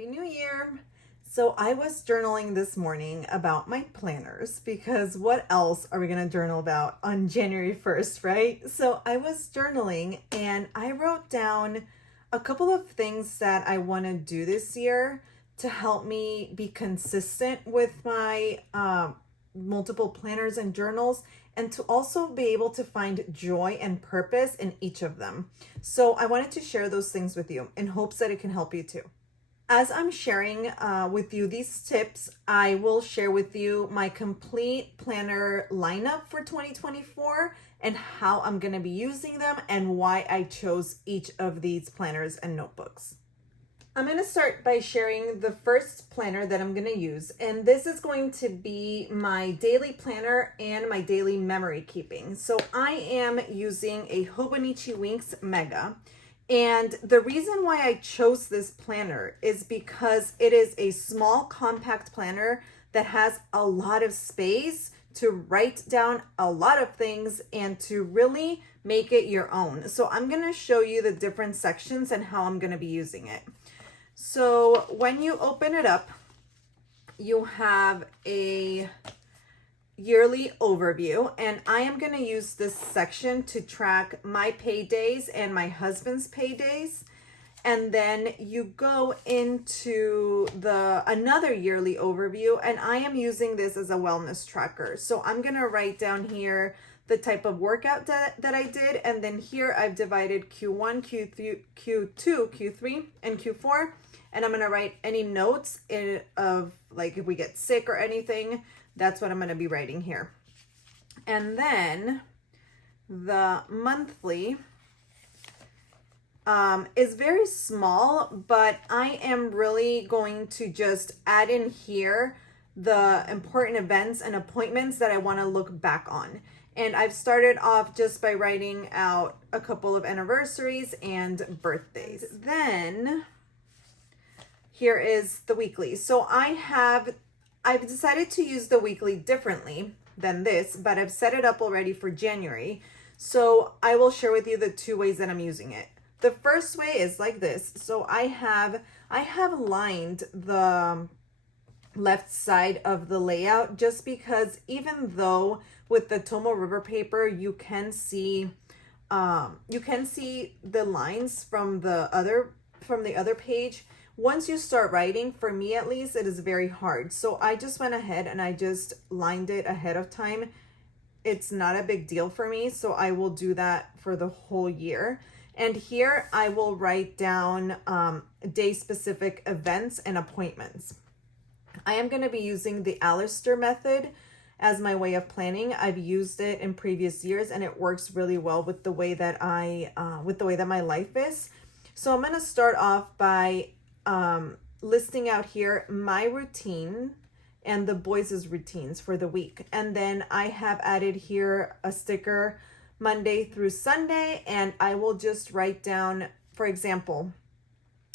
Happy New Year! So I was journaling this morning about my planners because what else are we going to journal about on January 1st, right? So I was journaling and I wrote down a couple of things that I want to do this year to help me be consistent with my multiple planners and journals, and to also be able to find joy and purpose in each of them. So I wanted to share those things with you in hopes that it can help you too. As I'm sharing with you these tips, I will share with you my complete planner lineup for 2024 and how I'm going to be using them and why I chose each of these planners and notebooks. I'm going to start by sharing the first planner that I'm going to use, and this is going to be my daily planner and my daily memory keeping. So I am using a Hobonichi Winx Mega, and the reason why I chose this planner is because it is a small compact planner that has a lot of space to write down a lot of things and to really make it your own. So I'm going to show you the different sections and how I'm going to be using it. So when you open it up, you have a yearly overview, and I am going to use this section to track my paydays and my husband's paydays. And then you go into another yearly overview, and I am using this as a wellness tracker. So I'm going to write down here the type of workout that I did, and then here I've divided Q1, Q2, Q3, and Q4. And I'm going to write any notes of like if we get sick or anything. That's what I'm going to be writing here. And then the monthly is very small, but I am really going to just add in here the important events and appointments that I want to look back on. And I've started off just by writing out a couple of anniversaries and birthdays. Then here is the weekly. So I've decided to use the weekly differently than this, but I've set it up already for January. So I will share with you the two ways that I'm using it. The first way is like this. So I have lined the left side of the layout just because even though with the Tomo River paper you can see the lines from the other page, once you start writing, for me at least, it is very hard. So I just went ahead and I just lined it ahead of time. It's not a big deal for me, so I will do that for the whole year. And here I will write down day-specific events and appointments. I am going to be using the Alistair method as my way of planning. I've used it in previous years, and it works really well with the way that my life is. So I'm going to start off by listing out here my routine and the boys' routines for the week. And then I have added here a sticker Monday through Sunday, and I will just write down, for example,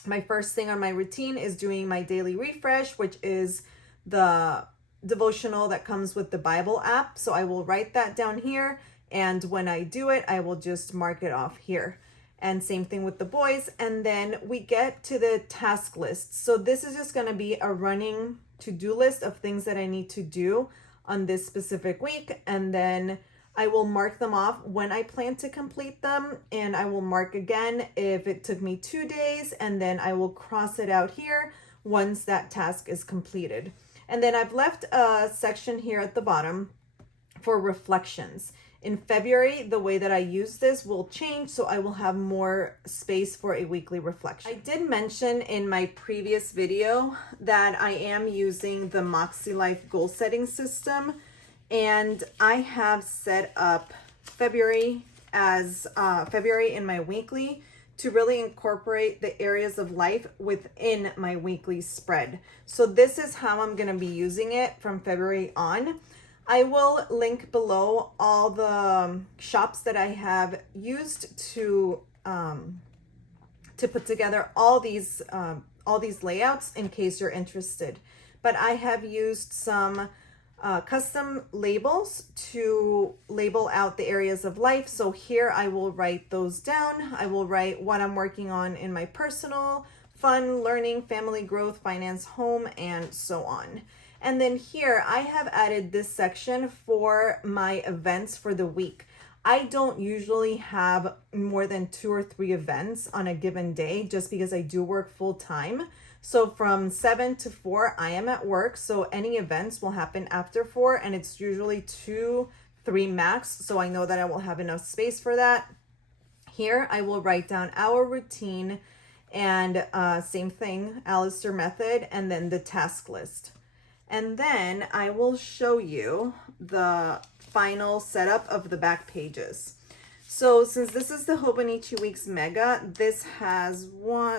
my first thing on my routine is doing my daily refresh, which is the devotional that comes with the Bible app. So I will write that down here, and when I do it, I will just mark it off here. And same thing with the boys. And then we get to the task list. So this is just going to be a running to-do list of things that I need to do on this specific week. And then I will mark them off when I plan to complete them. And I will mark again if it took me 2 days. And then I will cross it out here once that task is completed. And then I've left a section here at the bottom for reflections. In February, the way that I use this will change, so I will have more space for a weekly reflection. I did mention in my previous video that I am using the MakseLife goal setting system, and I have set up February as February in my weekly to really incorporate the areas of life within my weekly spread. So this is how I'm going to be using it from February on. I will link below all the shops that I have used to put together all these layouts in case you're interested. But I have used some custom labels to label out the areas of life. So here I will write those down. I will write what I'm working on in my personal fun, learning, family growth, finance, home, and so on. And then here I have added this section for my events for the week. I don't usually have more than 2 or 3 events on a given day just because I do work full time. So from 7 to 4, I am at work. So any events will happen after 4, and it's usually 2, 3 max. So I know that I will have enough space for that. Here I will write down our routine and same thing, Alistair method, and then the task list. And then I will show you the final setup of the back pages. So since this is the Hobonichi Weeks Mega, this has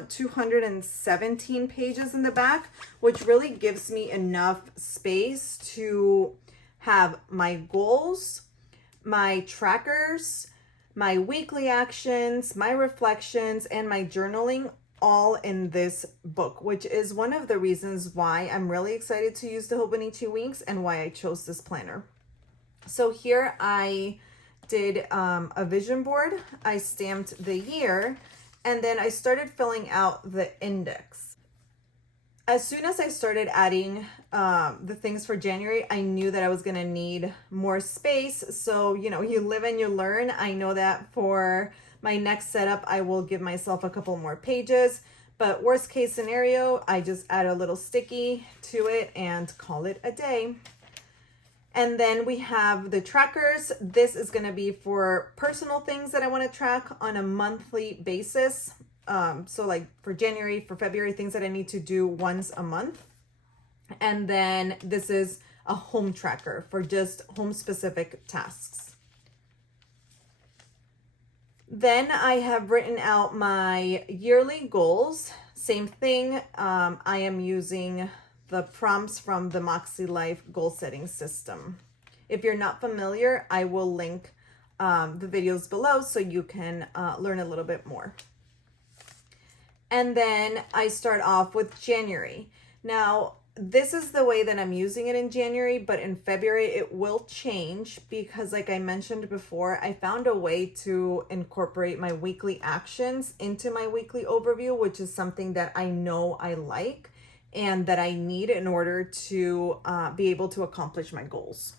217 pages in the back, which really gives me enough space to have my goals, my trackers, my weekly actions, my reflections, and my journaling all in this book, which is one of the reasons why I'm really excited to use the Hobonichi Weeks and why I chose this planner. So here I did a vision board. I stamped the year, and then I started filling out the index. As soon as I started adding the things for January, I knew that I was gonna need more space. So, you know, you live and you learn. I know that for my next setup, I will give myself a couple more pages, but worst case scenario, I just add a little sticky to it and call it a day. And then we have the trackers. This is gonna be for personal things that I wanna track on a monthly basis. So like for January, for February, things that I need to do once a month. And then this is a home tracker for just home specific tasks. Then I have written out my yearly goals. Same thing. I am using the prompts from the MakseLife goal setting system. If you're not familiar, I will link the videos below so you can learn a little bit more. And then I start off with January. Now, this is the way that I'm using it in January, but in February it will change because like I mentioned before, I found a way to incorporate my weekly actions into my weekly overview, which is something that I know I like and that I need in order to be able to accomplish my goals.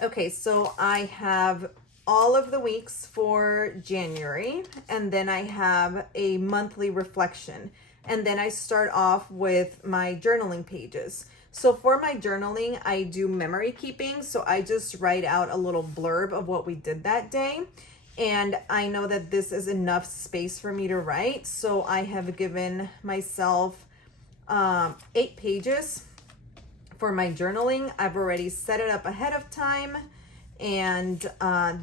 Okay, so I have all of the weeks for January, and then I have a monthly reflection. And then I start off with my journaling pages. So for my journaling, I do memory keeping. So I just write out a little blurb of what we did that day. And I know that this is enough space for me to write. So I have given myself 8 pages for my journaling. I've already set it up ahead of time. And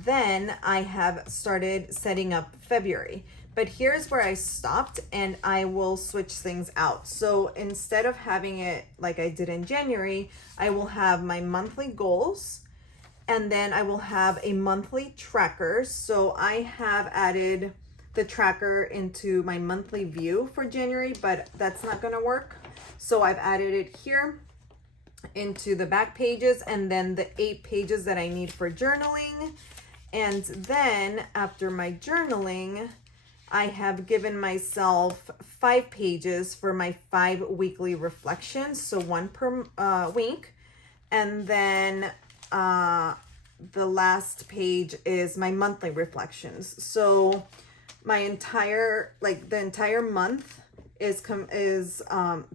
then I have started setting up February. But here's where I stopped, and I will switch things out. So instead of having it like I did in January, I will have my monthly goals, and then I will have a monthly tracker. So I have added the tracker into my monthly view for January, but that's not gonna work. So I've added it here into the back pages, and then the 8 pages that I need for journaling. And then after my journaling, I have given myself 5 pages for my 5 weekly reflections, so 1 per week. And then the last page is my monthly reflections. So my entire, like the entire month is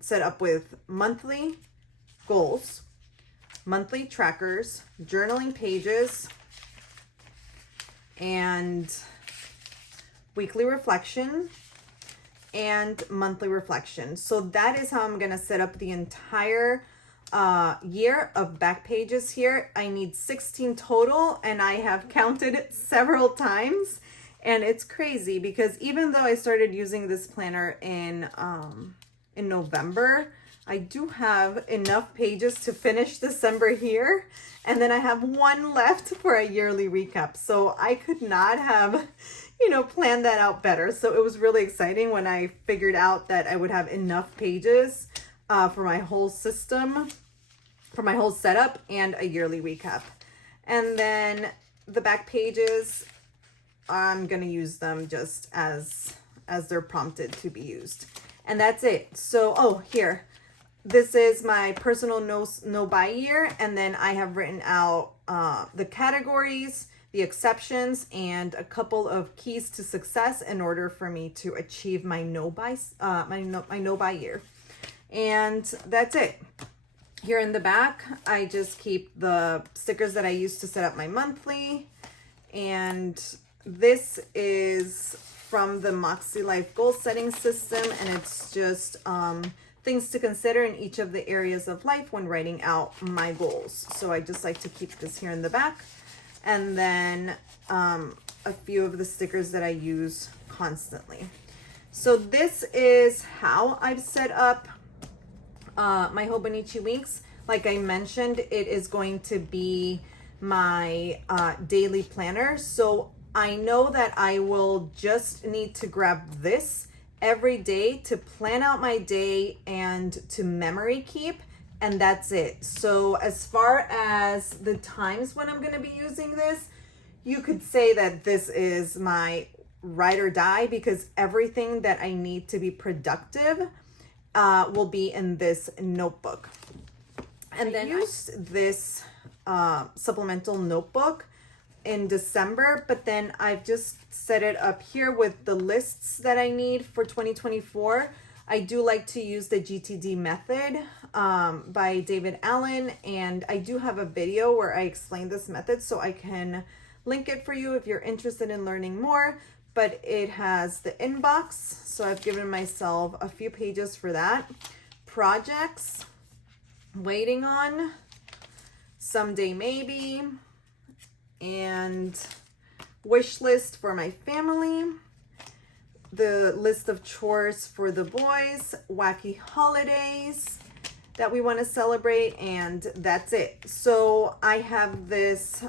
set up with monthly goals, monthly trackers, journaling pages, and weekly reflection and monthly reflection. So that is how I'm going to set up the entire year of back pages here. I need 16 total, and I have counted several times, and it's crazy because even though I started using this planner in November, I do have enough pages to finish December here, and then I have 1 left for a yearly recap. So I could not have, planned that out better. So it was really exciting when I figured out that I would have enough pages for my whole system, for my whole setup, and a yearly recap. And then the back pages, I'm going to use them just as they're prompted to be used. and that's it. So, oh, here, this is my personal no buy year, and then I have written out the categories, the exceptions, and a couple of keys to success in order for me to achieve my no buy year. And that's it. Here in the back, I just keep the stickers that I use to set up my monthly. And this is from the MakseLife goal setting system, and it's just things to consider in each of the areas of life when writing out my goals. So I just like to keep this here in the back. And then a few of the stickers that I use constantly. So this is how I've set up my Hobonichi weeks. Like I mentioned, it is going to be my daily planner. So I know that I will just need to grab this every day to plan out my day and to memory keep, and that's it. So as far as the times when I'm going to be using this, you could say that this is my ride or die, because everything that I need to be productive will be in this notebook. And then I used this supplemental notebook in December, but then I've just set it up here with the lists that I need for 2024. I do like to use the GTD method by David Allen, and I do have a video where I explain this method, so I can link it for you if you're interested in learning more. But it has the inbox, so I've given myself a few pages for that. Projects, waiting on, someday maybe, and wish list for my family, the list of chores for the boys, wacky holidays that we want to celebrate, and that's it. So I have this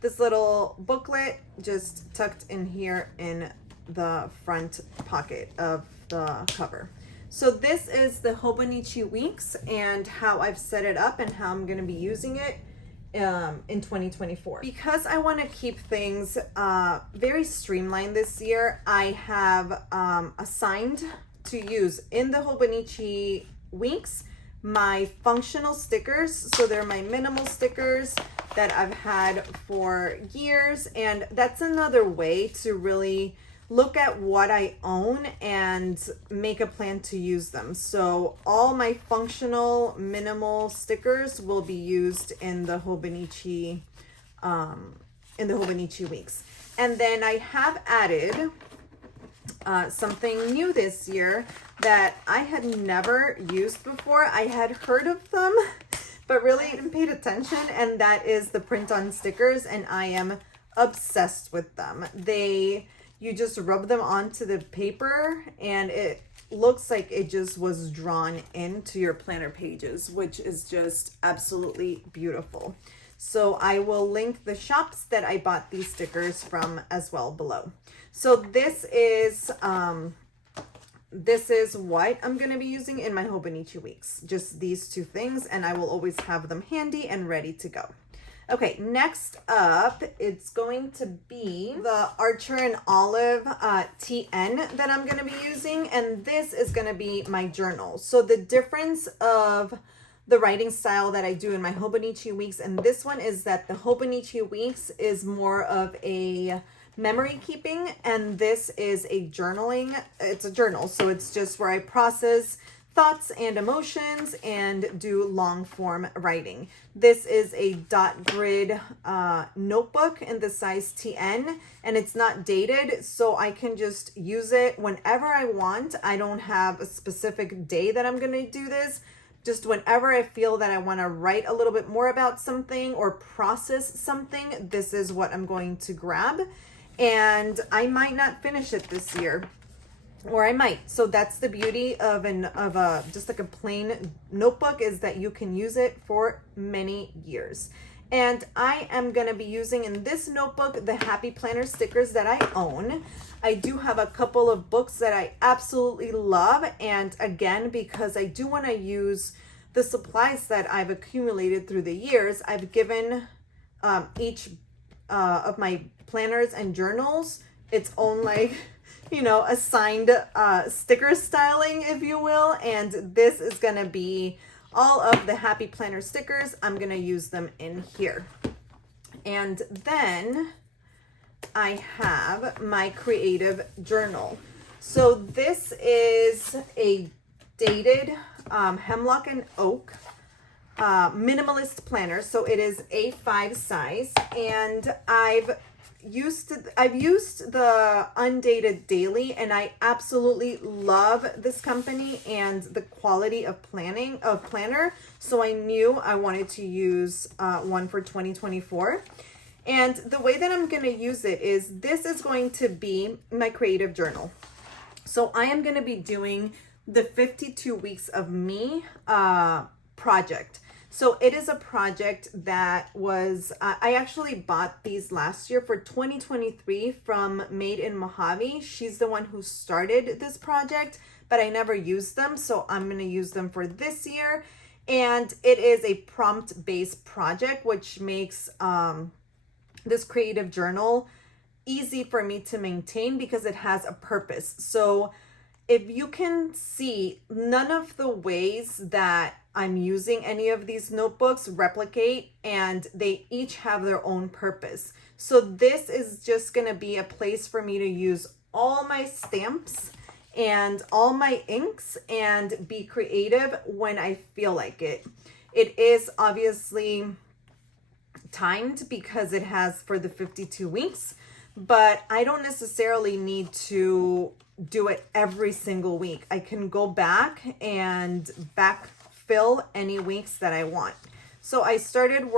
this little booklet just tucked in here in the front pocket of the cover. So this is the Hobonichi weeks and how I've set it up and how I'm going to be using it in 2024. Because I want to keep things very streamlined this year, I have assigned to use in the Hobonichi weeks my functional stickers. So they're my minimal stickers that I've had for years, and that's another way to really look at what I own and make a plan to use them. So all my functional minimal stickers will be used in the Hobonichi weeks. And then I have added something new this year that I had never used before. I had heard of them, but really didn't pay attention, and that is the print-on stickers, and I am obsessed with them. You just rub them onto the paper, and it looks like it just was drawn into your planner pages, which is just absolutely beautiful. So I will link the shops that I bought these stickers from as well below. So this is what I'm going to be using in my Hobonichi weeks. Just these two things, and I will always have them handy and ready to go. Okay, next up, it's going to be the Archer and Olive TN that I'm going to be using, and this is going to be my journal. So the difference of the writing style that I do in my Hobonichi weeks and this one is that the Hobonichi weeks is more of a memory keeping, and this is a journaling. It's a journal, so it's just where I process thoughts and emotions and do long form writing. This is a dot grid notebook in the size TN, and it's not dated, so I can just use it whenever I want. I don't have a specific day that I'm going to do this. Just whenever I feel that I want to write a little bit more about something or process something, this is what I'm going to grab. And I might not finish it this year, or I might. So that's the beauty of just like a plain notebook, is that you can use it for many years. And I am going to be using in this notebook the Happy Planner stickers that I own. I do have a couple of books that I absolutely love, and again, because I do want to use the supplies that I've accumulated through the years, I've given each of my planners and journals its own like you know, assigned sticker styling, if you will. And this is going to be all of the Happy Planner stickers. I'm going to use them in here. And then I have my creative journal. So this is a dated Hemlock and Oak minimalist planner. So it is A5 size, and I've used the undated daily, and I absolutely love this company and the quality of planner. So I knew I wanted to use one for 2024. And the way that I'm going to use it is, this is going to be my creative journal. So I am going to be doing the 52 weeks of me project. So it is a project that was, I actually bought these last year for 2023 from Made in Mojave. She's the one who started this project, but I never used them. So I'm going to use them for this year. And it is a prompt-based project, which makes this creative journal easy for me to maintain because it has a purpose. So if you can see, none of the ways that I'm using any of these notebooks replicate, and they each have their own purpose. So this is just going to be a place for me to use all my stamps and all my inks and be creative when I feel like it. It is obviously timed because it has for the 52 weeks, but I don't necessarily need to do it every single week. I can go back and backfill any weeks that I want. So I started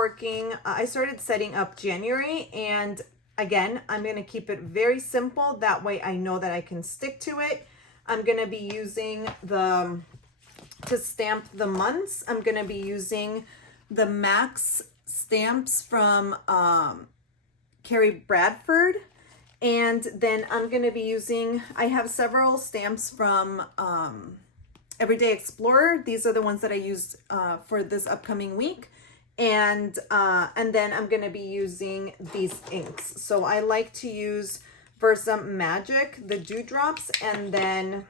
setting up January, and again, I'm going to keep it very simple. That way I know that I can stick to it. I'm going to be using to stamp the months, I'm going to be using the Max stamps from Carrie Bradford. And then I'm going to be using, I have several stamps from Everyday Explorer. These are the ones that I used for this upcoming week. And then I'm going to be using these inks. So I like to use Versa Magic, the Dewdrops, and then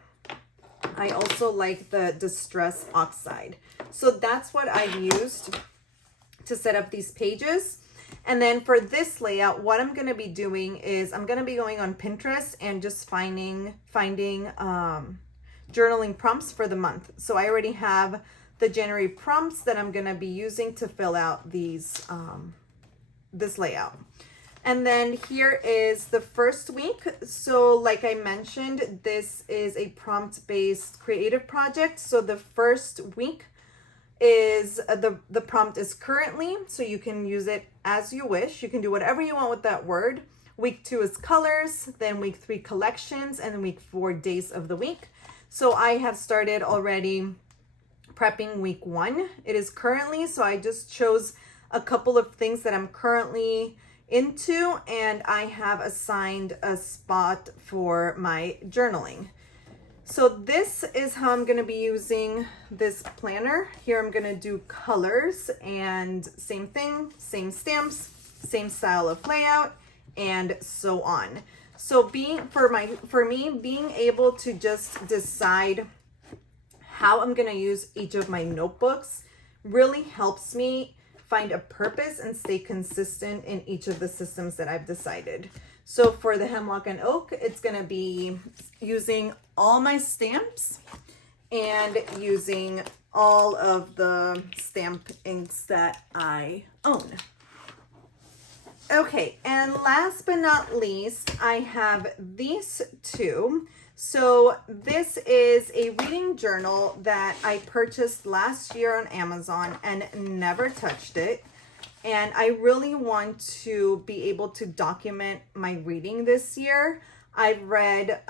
I also like the Distress Oxide. So that's what I've used to set up these pages. And then for this layout, what I'm going to be doing is I'm going to be going on Pinterest and just finding journaling prompts for the month. So I already have the January prompts that I'm going to be using to fill out these this layout. And then here is the first week. So like I mentioned, this is a prompt-based creative project. So the first week is the prompt is currently, so you can use it as you wish. You can do whatever you want with that word. Week 2 is colors, then week 3 collections, and week 4 days of the week. So I have started already prepping week 1. It is currently, so I just chose a couple of things that I'm currently into, and I have assigned a spot for my journaling. So this is how I'm going to be using this planner. Here I'm going to do colors, and same thing, same stamps, same style of layout, and so on. So for me, being able to just decide how I'm going to use each of my notebooks really helps me find a purpose and stay consistent in each of the systems that I've decided. So for the Hemlock and Oak, it's going to be using all my stamps and using all of the stamp inks that I own. Okay, and last but not least, I have these two. So this is a reading journal that I purchased last year on Amazon and never touched it. And I really want to be able to document my reading this year. I've read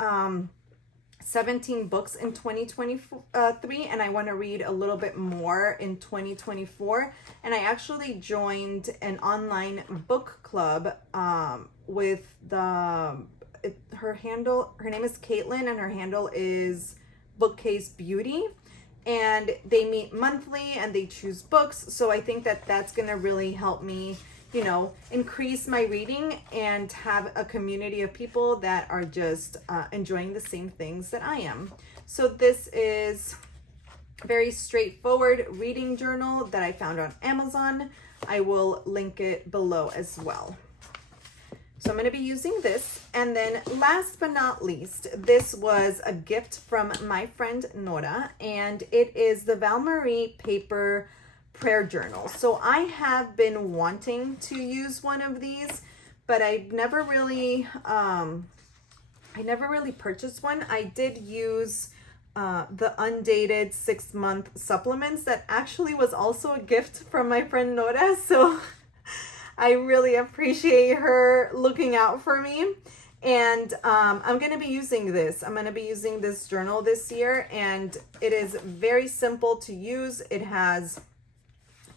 17 books in 2023, and I want to read a little bit more in 2024. And I actually joined an online book club with her name is Caitlin, and her handle is Bookcase Beauty. And they meet monthly and they choose books. So I think that that's going to really help me, you know, increase my reading and have a community of people that are just enjoying the same things that I am. So this is a very straightforward reading journal that I found on Amazon. I will link it below as well. So I'm going to be using this. And then last but not least, this was a gift from my friend Nora, and it is the Val Marie paper prayer journal. So I have been wanting to use one of these, but I never really purchased one. I did use the undated 6-month supplements that actually was also a gift from my friend Nora. So I really appreciate her looking out for me. And I'm going to be using this. I'm going to be using this journal this year, and it is very simple to use. It has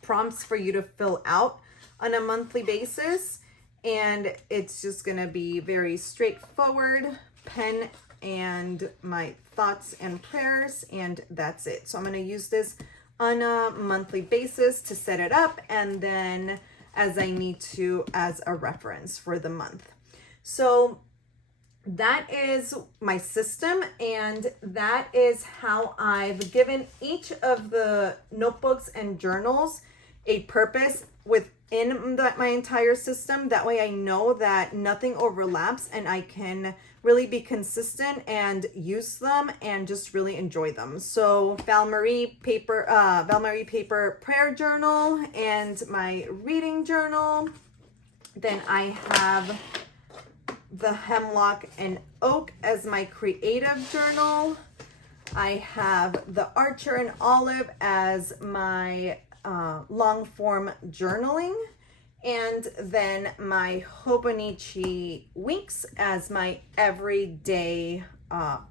prompts for you to fill out on a monthly basis, and it's just going to be very straightforward, pen and my thoughts and prayers, and that's it. So I'm going to use this on a monthly basis to set it up, and then as I need to as a reference for the month. So that is my system, and that is how I've given each of the notebooks and journals a purpose within my entire system. That way I know that nothing overlaps and I can really be consistent and use them and just really enjoy them. So Val Marie paper prayer journal and my reading journal. Then I have the Hemlock and Oak as my creative journal. I have the Archer and Olive as my long form journaling, and then my Hobonichi Winks as my everyday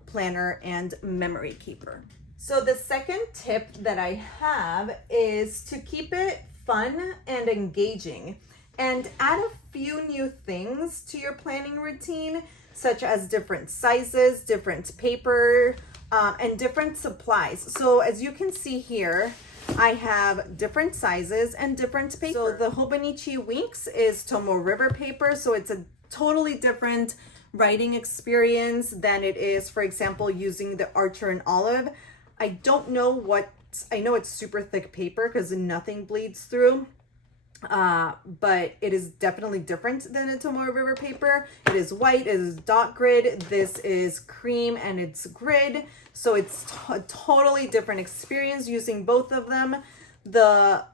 planner and memory keeper. So the second tip that I have is to keep it fun and engaging, and add a few new things to your planning routine, such as different sizes, different paper, and different supplies. So as you can see here, I have different sizes and different paper. So the Hobonichi Winks is Tomo River paper, so it's a totally different writing experience than it is, for example, using the Archer and Olive. I don't know what, I know it's super thick paper because nothing bleeds through. But it is definitely different than a Tomoe River paper. It is white, it is dot grid. This is cream and it's grid. So it's a totally different experience using both of them. The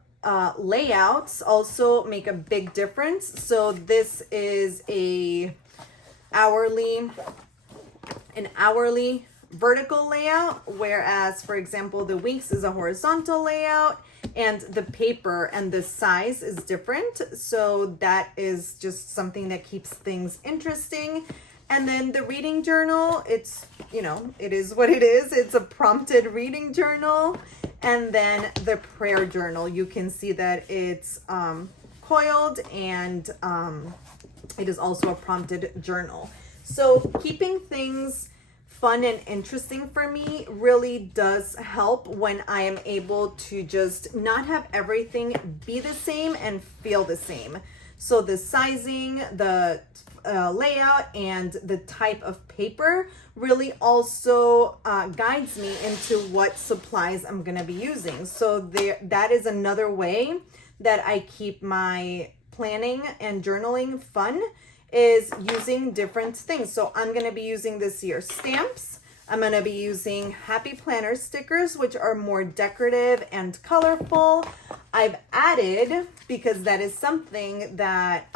layouts also make a big difference. So this is an hourly vertical layout, whereas, for example, the Winks is a horizontal layout, and the paper and the size is different. So that is just something that keeps things interesting. And then the reading journal, it's, you know, it is what it is. It's a prompted reading journal. And then the prayer journal, you can see that it's coiled, and it is also a prompted journal. So keeping things fun and interesting for me really does help when I am able to just not have everything be the same and feel the same. So the sizing, the layout, and the type of paper really also guides me into what supplies I'm going to be using. So that is another way that I keep my planning and journaling fun, is using different things. So I'm going to be using this year stamps. I'm going to be using Happy Planner stickers, which are more decorative and colorful. I've added, because that is something that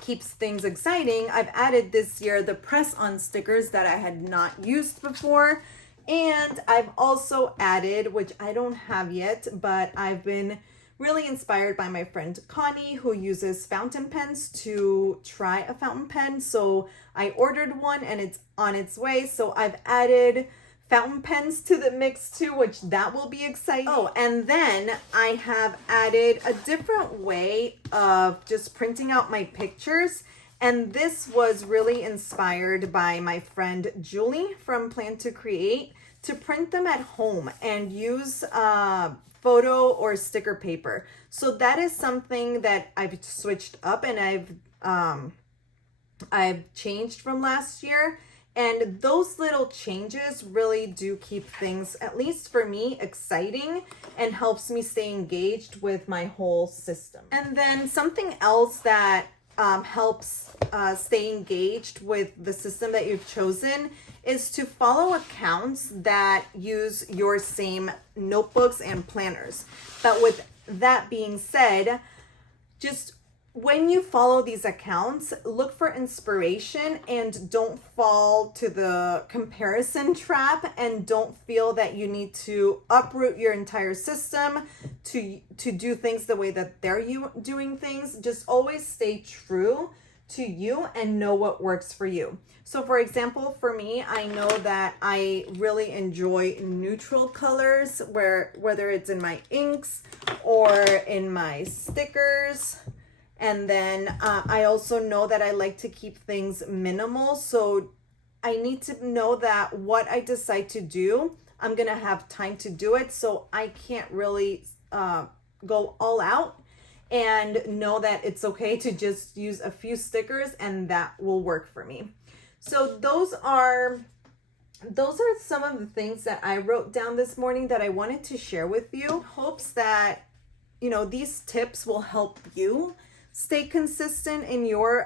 keeps things exciting, I've added this year the press-on stickers that I had not used before. And I've also added, which I don't have yet, but I've been really inspired by my friend Connie, who uses fountain pens, to try a fountain pen. So I ordered one and it's on its way. So I've added fountain pens to the mix too, which that will be exciting. Oh, and then I have added a different way of just printing out my pictures. And this was really inspired by my friend Julie from Plan to Create to print them at home and use photo or sticker paper. So that is something that I've switched up and I've changed from last year. And those little changes really do keep things, at least for me, exciting and helps me stay engaged with my whole system. And then something else that helps stay engaged with the system that you've chosen is to follow accounts that use your same notebooks and planners. But with that being said, just when you follow these accounts, look for inspiration and don't fall to the comparison trap, and don't feel that you need to uproot your entire system to do things the way that they're doing things. Just always stay true to you and know what works for you. So for example, for me, I know that I really enjoy neutral colors, whether it's in my inks or in my stickers. And then I also know that I like to keep things minimal. So I need to know that what I decide to do, I'm going to have time to do it. So I can't really go all out, and know that it's okay to just use a few stickers and that will work for me. So those are some of the things that I wrote down this morning that I wanted to share with you. Hopes that, you know, these tips will help you stay consistent in your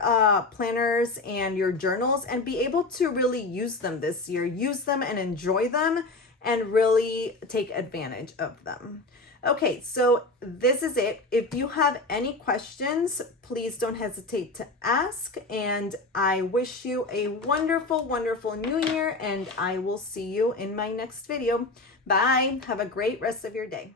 planners and your journals and be able to really use them this year. Use them and enjoy them and really take advantage of them. Okay, so this is it. If you have any questions, please don't hesitate to ask. And I wish you a wonderful, wonderful new year, and I will see you in my next video. Bye. Have a great rest of your day.